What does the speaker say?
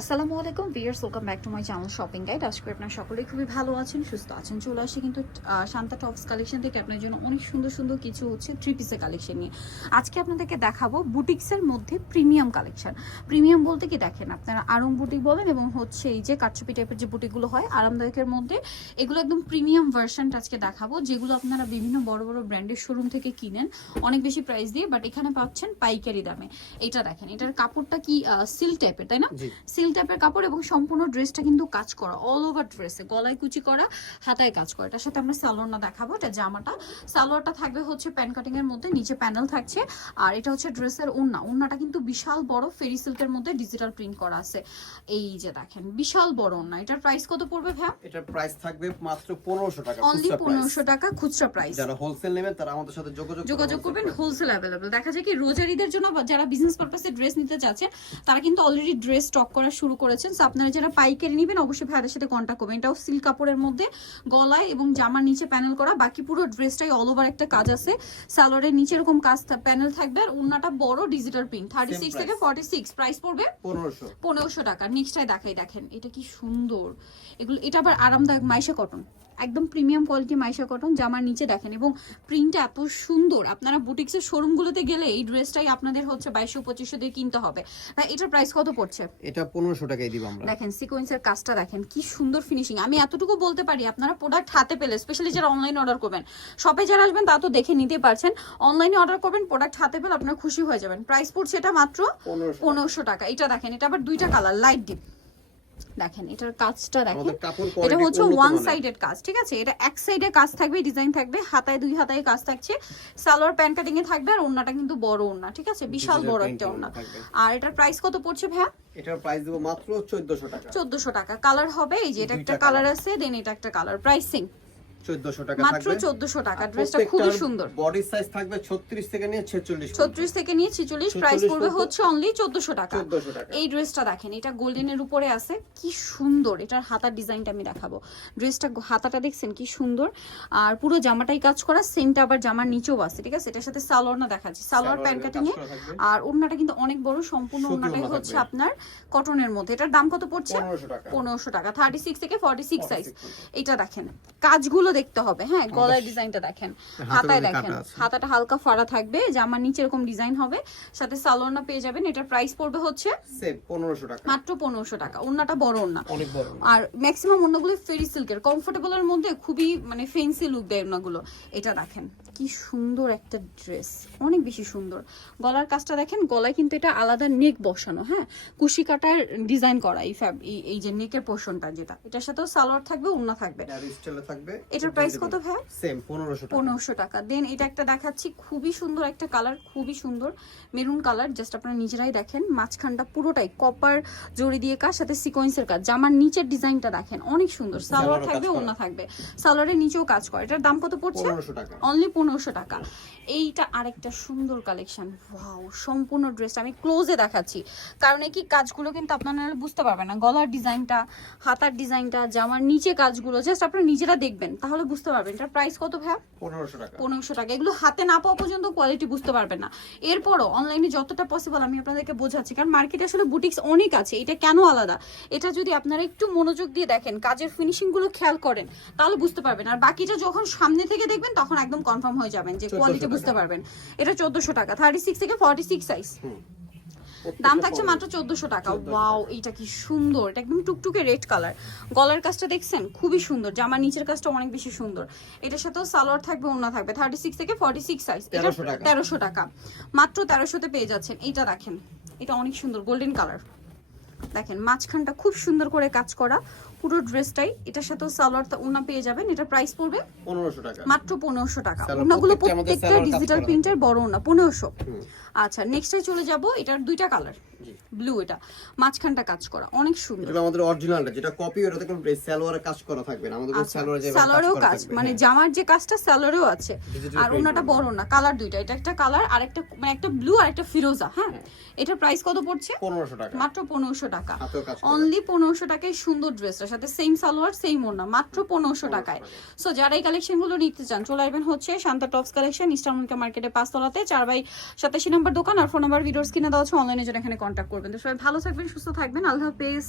আসসালামু আলাইকুম viewers welcome back to my channel shopping guide আজকে আপনার সকলেই খুবই ভালো আছেন সুস্থ আছেন। চলে আসে কিন্তু শান্তা টপস কালেকশন থেকে। আপনার জন্য অনেক সুন্দর সুন্দর কিছু হচ্ছে থ্রি পিসের কালেকশন নিয়ে। আজকে আপনাদেরকে দেখাবো বুটিক্সের মধ্যে প্রিমিয়াম কালেকশন প্রিমিয়াম বলতে কি দেখেন আপনারা আরং বুটিক বলেন এবং হচ্ছে এই যে কাটচুপি টাইপের যে বুটিকগুলো হয় আরামদায়কের মধ্যে এগুলো একদম প্রিমিয়াম ভার্সনটা আজকে দেখাবো যেগুলো আপনারা বিভিন্ন বড় বড় ব্র্যান্ডের শোরুম থেকে কিনেন। অনেক বেশি প্রাইস দিয়ে বাট এখানে পাচ্ছেন পাইকারি দামে। এটা দেখেন এটার কাপড়টা কি সিল্ক টাইপের তাই না? জি। সিল টাইপের কাপড় এবং সম্পূর্ণ ড্রেসটা কিন্তু কাজ করা অল ওভার ড্রেসে গলায় কুচি করা হাতায় কাজ করা। এটার সাথে আমরা সালোয়ারটা দেখাবো এটা জামাটা। সালোয়ারটা থাকবে হচ্ছে প্যান কাটিং এর মধ্যে নিচে প্যানেল থাকছে। আর এটা হচ্ছে ড্রেসের ওন্না ওন্নাটা কিন্তু বিশাল বড় ফেরি সিল্কের মধ্যে ডিজিটাল প্রিন্ট করা আছে। এই যে দেখেন বিশাল বড় ওন্না এটার প্রাইস কত পড়বে ভাই এটার প্রাইস থাকবে মাত্র পনেরোশো টাকা অনলি খুচরা পনেরোশো প্রাইস টাকা খুচরা প্রাইস যারা হোলসেল নেবেন তারা আমাদের সাথে যোগাযোগ যোগাযোগ করবেন হোলসেল অ্যাভেলেবল দেখা যায় কি রোজারিদের জন্য যারা বিজনেস পারপাসে ড্রেস নিতে চাচ্ছেন তারা কিন্তু অলরেডি ড্রেস স্টক করা শুরু করেছেন। সো আপনারা যারা পাইকারি নেবেন অবশ্যই ভাইয়াদের সাথে কন্ট্যাক্ট করবেন। এটাও সিল্ক কাপড়ের মধ্যে গলায় এবং জামার নিচে প্যানেল করা। বাকি পুরো ড্রেসটাই অল ওভার একটা কাজ আছে। সালোয়ারের নিচে এরকম কাজ প্যানেল থাকবে। আর ওন্নাটা বড় ডিজিটাল প্রিন্ট থার্টি সিক্স। থেকে ফর্টি সিক্স প্রাইস পড়বে পনেরোশো। পনেরোশো টাকা। নেক্সটটাই দেখাই দেখেন। এটা কি সুন্দর। এগুলো এটা আবার আরামদায়ক মাইশা কটন একদম প্রিমিয়াম কোয়ালিটি মাইশা কটন জামার নিচে দেখেন। এবং প্রিন্টটা এত সুন্দর। আপনারা বুটিক্সের শোরুমগুলোতে গেলে এই ড্রেসটাই আপনাদের হচ্ছে বাইশশো পঁচিশশো দিয়ে কিনতে হবে। ভাই এটার প্রাইস কত পড়ছে? এটা পনেরোশো টাকাই দিব আমরা। দেখেন সিকোয়েন্সের কাজটা দেখেন কি সুন্দর ফিনিশিং আমি এতটুকু বলতে পারি আপনারা প্রোডাক্ট হাতে পেলে স্পেশালি যারা অনলাইন অর্ডার করবেন। শপে যারা আসবেন তা তো দেখে নিতে পারছেন। অনলাইনে অর্ডার করবেন প্রোডাক্ট হাতে পেলে আপনারা খুশি হয়ে যাবেন। প্রাইস পড়ছে এটা মাত্র পনেরোশো টাকা। এটা দেখেন এটা আবার দুইটা কালার লাইট ডিপ দেখেন এটার কাজটা দেখেন। এটা হচ্ছে ওয়ান সাইডেড কাজ ঠিক আছে? এটা এক সাইডে কাজ থাকবে ডিজাইন থাকবে হাতায় দুই হাতায় কাজ থাকছে। সালোয়ার প্যান্ট কাটিং এ থাকবে আর ওন্নাটা কিন্তু বড় ওন্না ঠিক আছে? বিশাল বড় একটা ওন্না আর এটার প্রাইস কত পড়ছে ভাইয়া? এটার প্রাইস দেব মাত্র 1400 টাকা। 1400 টাকা। কালার হবে এই যে এটা একটা কালার আছে দেন এটা একটা কালার প্রাইসিং চোদ্দশো টাকা মাত্র থাকবে। চোদ্দশো টাকা। ড্রেসটা খুবই সুন্দর। বডি সাইজ থাকবে ছত্রিশ থেকে নিয়ে ছেচল্লিশ ছত্রিশ থেকে নিয়ে ছিচল্লিশ প্রাইস পড়বে হচ্ছে অনলি চোদ্দশো টাকা। চোদ্দশো টাকা। এই ড্রেসটা দেখেন এটা গোল্ডেনের উপরে আছে। কি সুন্দর এটার হাতার ডিজাইনটা আমি দেখাবো। ড্রেসটা হাতাটা দেখছেন কি সুন্দর। আর পুরো জামাটাই কাজ করা সেমটা আবার জামার নিচেও আছে ঠিক আছে? এটার সাথে সালোয়ার না দেখাচ্ছি সালোয়ার প্যান্ট কাটিং এ। আর ওড়নাটা কিন্তু অনেক বড় সম্পূর্ণ ওড়নাটাই হচ্ছে। আপনার কটনের মধ্যে। এটার দাম কত পড়ছে? পনেরোশো টাকা। পনেরোশো টাকা থার্টি সিক্স থেকে ফর্টি সিক্স সাইজ এটা দেখেন কাজগুলো দেখতে হবে। হ্যাঁ গলার ডিজাইনটা দেখেন। হাতায় দেখেন। হাতাটা হালকা ফাড়া থাকবে জামার নিচে এরকম ডিজাইন হবে। সাথে সালোয়ারটা পেয়ে যাবেন। এটার প্রাইস পড়বে হচ্ছে পনেরোশো টাকা। মাত্র পনেরোশো টাকা। অন্যটা বড় অন্য আর ম্যাক্সিমাম অন্যগুলো ফেরি সিল্কের কমফোর্টেবলের মধ্যে খুবই মানে ফেন্সি লুক দেয় ওড়নাগুলো। এটা দেখেন। কি সুন্দর একটা ড্রেস অনেক বেশি সুন্দর। গলার কাজটা দেখেন গলায় কিন্তু এটা আলাদা নেক বসানো হ্যাঁ? কুশি কাটার ডিজাইন করা এই ফ্যাব এই- যে নেকের পোর্শনটা যেটা। এটার সাথেও সালোয়ার থাকবে ওড়না থাকবে। থাকবে। এটার প্রাইস কত ভাই? সেম পনেরোশো টাকা। পনেরোশো টাকা। দেন এটা একটা দেখাচ্ছি খুবই সুন্দর একটা কালার খুবই সুন্দর মেরুন কালার জাস্ট আপনারা নিজেরাই দেখেন। মাঝখানটা পুরোটাই কপার জড়ি দিয়ে কাজ সাথে সিকোয়েন্সের কাজ। জামার নিচের ডিজাইনটা দেখেন অনেক সুন্দর। সালোয়ার থাকবে। ওড়না থাকবে। সালোয়ারের নিচেও কাজ করে। এটার দাম কত পড়ছে? অনলি অনলি পনেরোশো টাকা। এইটা আরেকটা সুন্দর কালেকশন ওয়াও সম্পূর্ণ ড্রেসটা আমি ক্লোজে দেখাচ্ছি। কারণ এই কি কাজগুলো কিন্তু আপনারা বুঝতে পারবেন না। গলার ডিজাইনটা হাতার ডিজাইনটা জামার নিচে কাজগুলো জাস্ট আপনারা নিজেরা দেখবেন তাহলে বুঝতে পারবেন। এটার প্রাইস কত ভাইয়া? পনেরোশো টাকা। পনেরোশো টাকা। এগুলো হাতে না পাওয়া পর্যন্ত কোয়ালিটি বুঝতে পারবেন না। এরপরও অনলাইনে যতটা পসিবল আমি আপনাদেরকে বোঝাচ্ছি কারণ মার্কেটে আসলে বুটিক্স অনেক আছে এটা কেন আলাদা? এটা যদি আপনারা একটু মনোযোগ দিয়ে দেখেন কাজের ফিনিশিংগুলো খেয়াল করেন তাহলে বুঝতে পারবেন। আর বাকিটা যখন সামনে থেকে দেখবেন তখন একদম কনফার্ম হয়ে যাবেন যে কোয়ালিটি বুঝতে পারবেন। এটা চোদ্দশো টাকা থার্টি সিক্স থেকে ফর্টি সিক্স সাইজ। দাম থাকছে মাত্র চোদ্দশো টাকা। ওয়াও এইটা কি সুন্দর এটা একদম টুকটুকে রেড কালার গলার কাজটা দেখছেন? খুবই সুন্দর। জামার নিচের কাজটা অনেক বেশি সুন্দর। এটার সাথেও সালোয়ার থাকবে ওড়না থাকবে। থার্টি সিক্স থেকে ফর্টি সিক্স সাইজ এটা 1300 টাকা। তেরোশো টাকা। মাত্র তেরোশোতে পেয়ে যাচ্ছেন। এইটা দেখেন এটা অনেক সুন্দর গোল্ডেন কালার দেখেন মাঝখানটা খুব সুন্দর করে কাজ করা। পুরো ড্রেসটাই এটার সাথেও সালোয়ার ওড়না পেয়ে যাবেন এটা প্রাইস পড়বে পনেরোশো টাকা। মাত্র পনেরোশো টাকা। সালোয়ার ওড়নাগুলো প্রত্যেকটা ডিজিটাল। প্রিন্টের বড় পনেরোশো। হুম। আচ্ছা নেক্সটে চলে যাব এটার দুইটা কালার জি। ব্লু এটা। মাঝখানটা কাজ করা অনেক সুন্দর। এটা আমাদের অরিজিনালটা যেটা কপি ওটা দেখুন সালোয়ারে কাজ করা থাকবে না। আমাদের আচ্ছা, সালোয়ারে যে সালোয়ারেও কাজ মানে জামার যে কাজটা সালোয়ারেও আছে। আর ওনাটা বড় না কালার দুইটা এটা একটা কালার আর একটা মানে একটা ব্লু আর একটা ফিরোজা হ্যাঁ? এটার প্রাইস কত পড়ছে? পনেরোশো টাকা। মাত্র পনেরোশো টাকা। অনলি পনেরোশো টাকায় সুন্দর ড্রেসটা এটার সাথে সেম সালোয়ার সেম ওড়না মাত্র পনেরোশো টাকায়। সো যারা এই কালেকশনগুলো নিতে চান চলে আসবেন হচ্ছে শান্তা টপস কালেকশন ইস্টার্নকা মার্কেটে পাঁচতলাতে চার বাই সাতাশি নম্বর দোকান আর ফোন নাম্বার ভিডিওস কিনে দেওয়া হচ্ছে অনলাইনে জন্য এখানে কন্ট্যাক্ট করবেন। তো সবাই ভালো থাকবেন সুস্থ থাকবেন আল্লাহ হাফেজ।